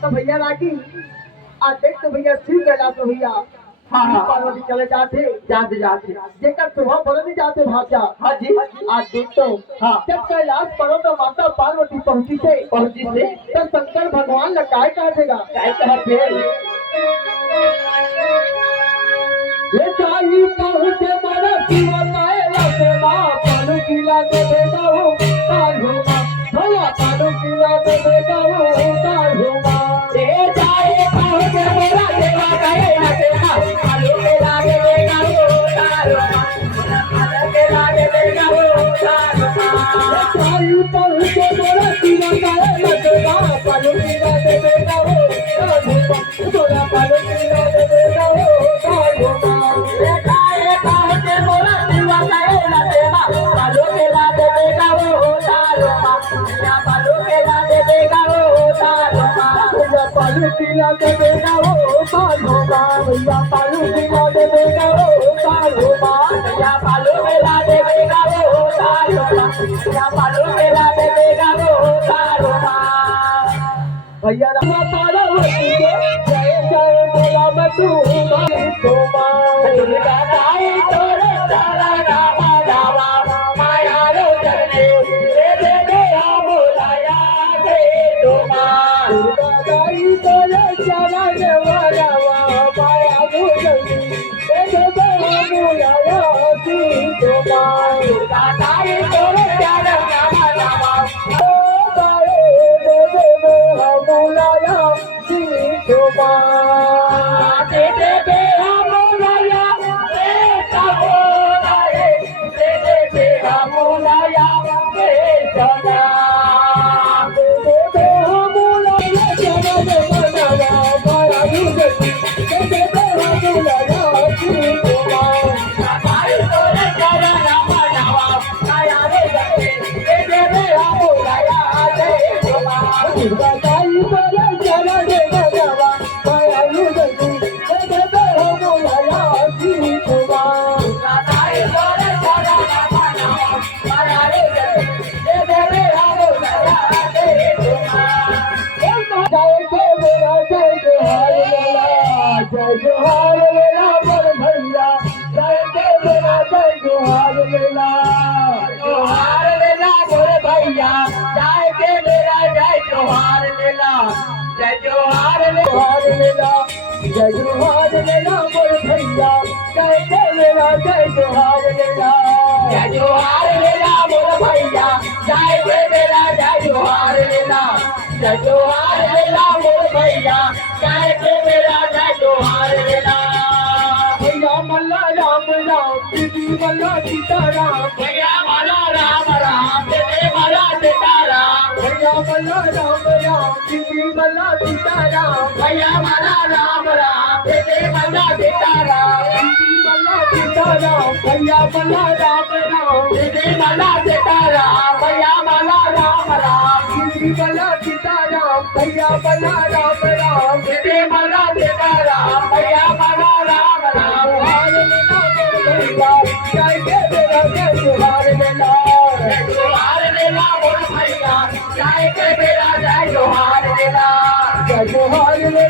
तो भैया लागी आज देख तो भैया शिव गला तो भैया हाँ पार्वती चले जाते जेकर सुबह बोले नहीं जाते भाषा हाँ जी आज देख तो हाँ जब कैलाश पर्वत तो माता पार्वती पहुंची से तब शंकर भगवान ल काय कहेगा काय कहते ये चाही पहुंचे मारा शिव कैलाश मां पानु किला दे देगा वो काल होगा भला पानु किला दे देगा वो काल होगा ये चाही पहुंचे मारा देवा कैलाश मां पानु किला दे देगा वो काल होगा भला किला दे देगा वो काल होगा ये चाही पहुंचे मारा शिव कैलाश मां पानु किला दे देगा पालू किला दे देगा वो कालो माँ भैया पालू किला दे देगा वो कालो माँ भैया पालू मेला दे देगा वो कालो माँ भैया पालू मेला दे देगा वो कालो माँ भैया रामा पार्वती के जय जय बोला मैं तू माँ दुर्गा ताई तोरे सारा रामा रामा माया रो चले दे दे हम बुलाया दे तो माँ दुर्गा ताई तोरे सारा रामा रामा माया रो चले दे हम बुलाया दे तो माँ दुर्गा ताई तोरे सारा रामा रामा ओ गाए दे हम बुलाया दे तो माँ दे हम बुलाया जय जोहार मेरा बर भैया जय जय मेरा जय जोहार मेला जोहार मेला बर भैया जय के मेरा जय जोहार मेला जय जोहार मेला जय जोहार मेला बर भैया जय के मेरा जय जोहार मेला जय जोहार मेला बर भैया जय के मेरा जय जोहार मेला जय जोहार मेला बर भैया जय के मेरा जय जोहार मेला भैया मल्ला राम राम दीदी मल्ला सीताराम भैया मल्ला राम राम दीदी मल्ला सीताराम भैया मल्ला राम राम दीदी मल्ला सीताराम भैया मल्ला राम राम दीदी मल्ला सीताराम दीदी मल्ला सीताराम भैया मल्ला राम राम दीदी मल्ला सीताराम भैया मल्ला राम राम दीदी मल्ला सीताराम भैया मल्ला राम राम दीदी मल्ला सीताराम भैया मल्ला राम राम जय के मेरा जय जोहार मेला जय जोहार मेला बोल भैया जय के मेरा जय जोहार मेला जय जोहार मेला।